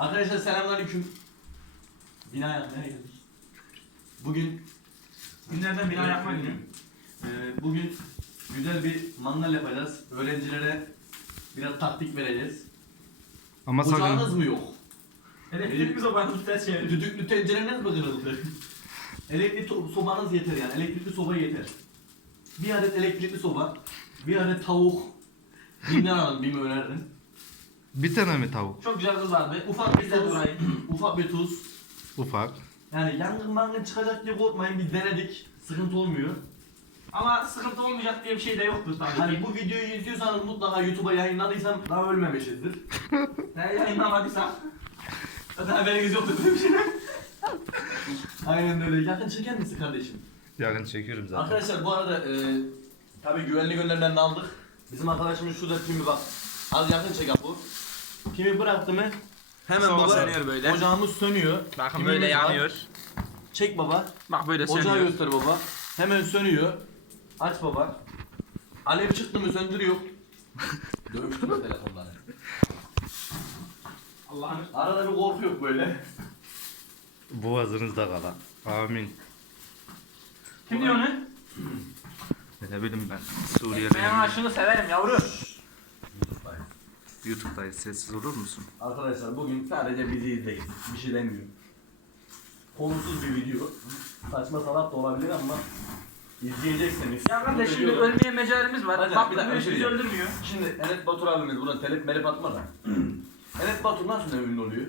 Arkadaşlar selamünaleyküm. Bina yapmaya geldik. Bugün Günlerden bina yapma günü. Ee, bugün güzel bir mangal yapacağız. Öğrencilere biraz taktik vereceğiz. Ama Ocağınız sakın mı yok? Elektrikli sobanın ters çevir. Düdüklü tencereniz mi kırıldı? Elektrikli to- sobanız yeter yani. Elektrikli soba yeter. Bir adet elektrikli soba, bir adet tavuk. Bim'den alın, Bim'i öneririm. Bir tane mi tavuk? Çok güzel kız vardı. Ufak bir de tuz, burayı. ufak bir tuz. Ufak. Yani yangın mangın çıkacak diye korkmayın biz denedik. Sıkıntı olmuyor. Ama sıkıntı olmayacak diye bir şey de yoktur tabii Hani bu videoyu izliyorsanız mutlaka YouTube'a yayınladıysam daha ölmemişizdir. Ne yayınlamadıysam. Zaten haberiniz yoktur böyle bir şey. Aynen öyle. Yakın çeker misin kardeşim? Yakın çekiyorum zaten. Arkadaşlar bu arada e, tabii güvenlik önlemlerini aldık. Bizim arkadaşımız şurada pimi bak. Az yakın çek bu. Pimi bıraktı mı hemen Soba baba sönüyor böyle. ocağımız sönüyor. Bakın Pimimiz böyle var. yanıyor. Çek baba. Bak böyle Ocağı sönüyor. göster baba. Hemen sönüyor. Aç baba. Alev çıktı mı söndürüyor. Dövüştüm telefonları. Allah'ım. Arada bir korku yok böyle. Boğazınızda kala. Amin. Kim diyor onu? Ne bileyim ben. Ben Suriyeliyim. aşını severim yavru. Youtube'dayız. Sessiz olur musun? Arkadaşlar bugün sadece bizi izleyin. Bir şey demiyorum. Konusuz bir video. Saçma salak da olabilir ama izleyecekseniz. Ya kardeş şimdi Söylüyorum. ölmeye mecalimız var. Hadi, Bak bir dakika, bir bizi şey diyeceğim. öldürmüyor. Şimdi Enes Batur abimiz buna telep melep atma da. Enes Batur nasıl ünlü oluyor?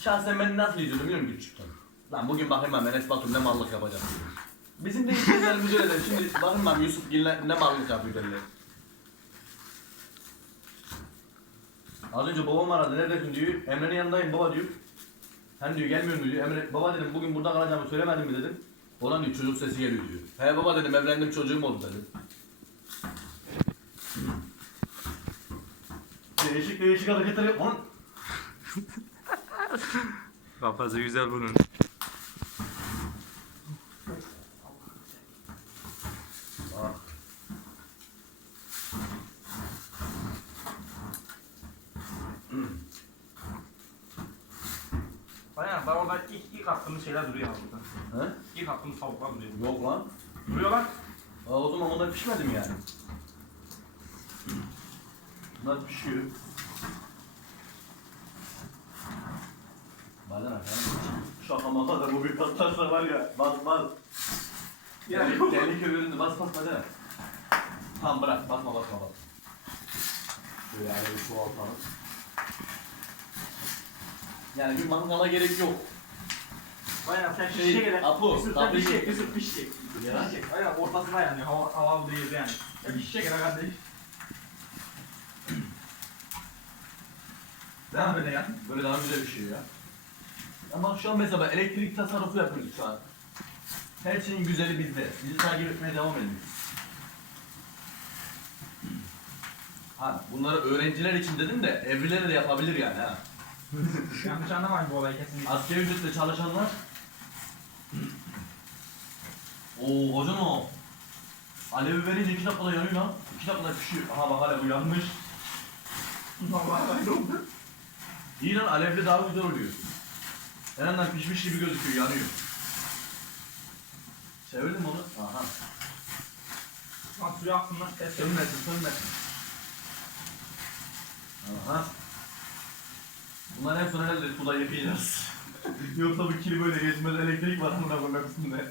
Şahsen ben nasıl izliyordum biliyor musun küçükken? Lan bugün bakayım ben Enes Batur ne mallık yapacak. Bizim de izleyicilerimiz öyle der. Şimdi bakayım ben Yusuf Gil ne, ne mallık yapıyor derler. Az önce babam aradı neredesin diyor. Emre'nin yanındayım baba diyor. Sen diyor gelmiyor mu diyor. Emre baba dedim bugün burada kalacağımı söylemedin mi dedim. Olan diyor çocuk sesi geliyor diyor. He baba dedim evlendim çocuğum oldu dedim. Değişik değişik hareketler yap. Onun Kafası güzel bunun. Bayağı ben orada ilk, ilk attığımız şeyler duruyor aslında. He? İlk attığımız tavuklar duruyor. Yok lan. Duruyor lan. Aa, o zaman onlar pişmedi mi yani? Bunlar pişiyor. Bazen efendim. Şaka maka da bu bir patlarsa var ya. Bas bas. Yani Yani tehlike ürünü bas bas hadi. Tamam bırak basma basma bas. Şöyle yani bir çoğaltalım. Yani bir mangala gerek yok. Bayağı sen Şey, şişe gerek. Apo, Yusuf sen tabii. pişecek, Yusuf pişecek. Ya. Pişecek. Bayağı ortasına yanıyor. Hava, havalı değil yani. Ya pişecek herhalde kardeş. Devam böyle ya. Böyle daha güzel bir şey ya. Ama şu an mesela elektrik tasarrufu yapıyoruz şu an. Her şeyin güzeli bizde. Bizi takip etmeye devam edin. Ha, bunları öğrenciler için dedim de evlileri de yapabilir yani ha. Yanlış anlamayın bu olayı kesinlikle. Asgari ücretle çalışanlar Oo hocam o. Alevi verince iki dakikada yanıyor lan. İki dakikada pişiyor. Aha bak alev uyanmış. Vallahi öyle oldu. İyi lan alevli daha güzel oluyor. En azından pişmiş gibi gözüküyor, yanıyor. Çevirdim onu. Aha. Lan suyu aklımdan edin. Sönmesin, sönmesin. Aha. Bunlar en son herhalde suda yıkayacağız. Yoksa bu kili böyle geçmez elektrik var amına koymak üstünde.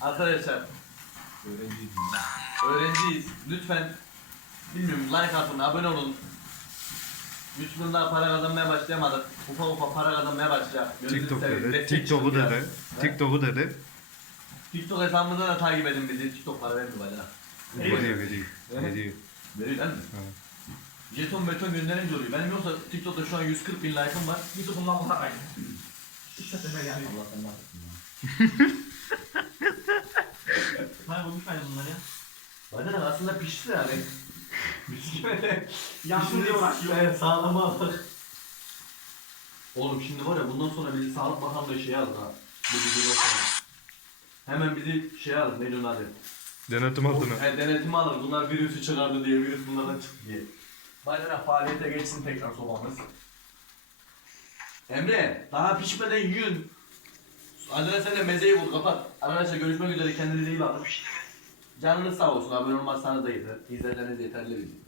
Arkadaşlar Öğrenciyiz. Öğrenciyiz. Lütfen bilmiyorum like atın, abone olun. 3 yıl daha para kazanmaya başlayamadık. Ufak ufak para kazanmaya başlayacak. Gözünüzü TikTok seveyim, dedi. destek TikTok'u dedi. TikTok'u dedi. TikTok hesabımızdan da takip edin bizi. TikTok para vermiyor bacana. Veriyor veriyor. Evet. Veriyor. Veriyor değil mi? Evet. Jeton beton gönderince oluyor. Benim yoksa TikTok'ta şu an 140 bin like'ım var. Yusuf'un bundan aynı. Şu sefer yani. Allah sen mahvetsin ya. Hayır bu bitmedi bunlar ya. Bacana aslında pişti yani. Pişmedi. Diye uğraşıyor. Evet sağlama aldık. Oğlum şimdi var ya bundan sonra bizi Sağlık Bakanlığı şey alır ha. Bu videodan sonra. Hemen bizi şey alır neydi onun adı? Denetim adına. He, denetimi alır. Bunlar virüsü çıkardı diye, virüs bunlardan çıktı diye. Bayram faaliyete geçsin tekrar sobamız. Emre, daha pişmeden yün. Adrese de mezeyi vur, kapat. Arkadaşlar görüşmek üzere, kendinize iyi bakın. Canınız sağ olsun, abone olmazsanız da yeter. İzlediğiniz yeterli bizim.